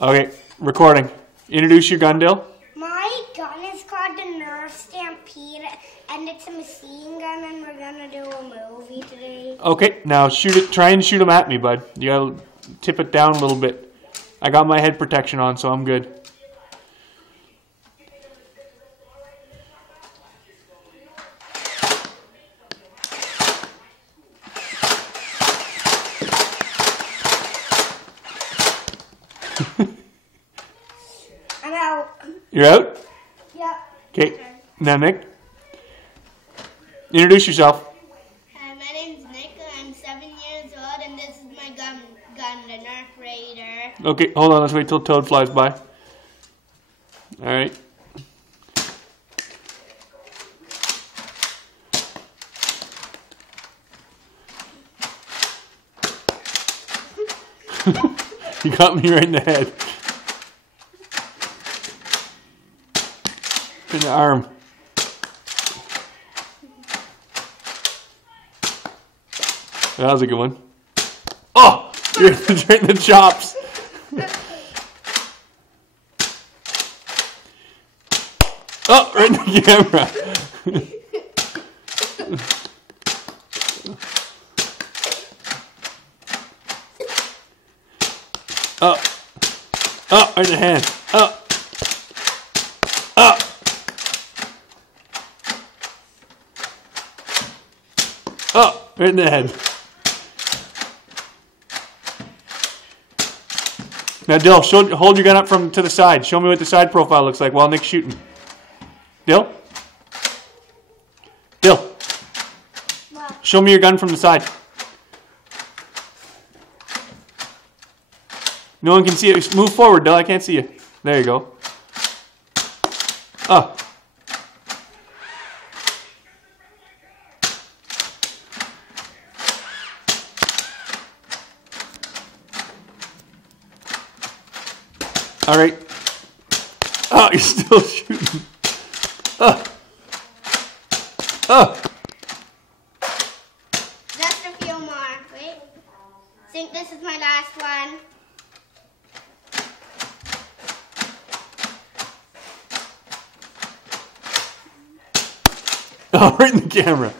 Okay, recording. Introduce your gun, Dill. My gun is called the Nerf Stampede, and it's a machine gun, and we're gonna do a movie today. Okay, now shoot it. Try and shoot them at me, bud. You gotta tip it down a little bit. I got my head protection on, so I'm good. I'm out. You're out? Yep. Okay, now Nick. Introduce yourself. Hi, my name's Nick. I'm 7 years old, and this is my gun, the Nerf Raider. Okay, hold on. Let's wait till Toad flies by. All right. You got me right in the head. In the arm. That was a good one. Oh! You're right in the chops. Oh! Right in the camera. Oh! Oh! Right in the hand. Oh! Oh! Oh! Right in the head. Now, Dill, hold your gun up to the side. Show me what the side profile looks like while Nick's shooting. Dill? Dill? What? Show me your gun from the side. No one can see it. Move forward, Dill. I can't see you. There you go. Oh. All right. Oh, you're still shooting. Oh. Oh. Just a few more. Wait. I think this is my last one. Oh, right in the camera.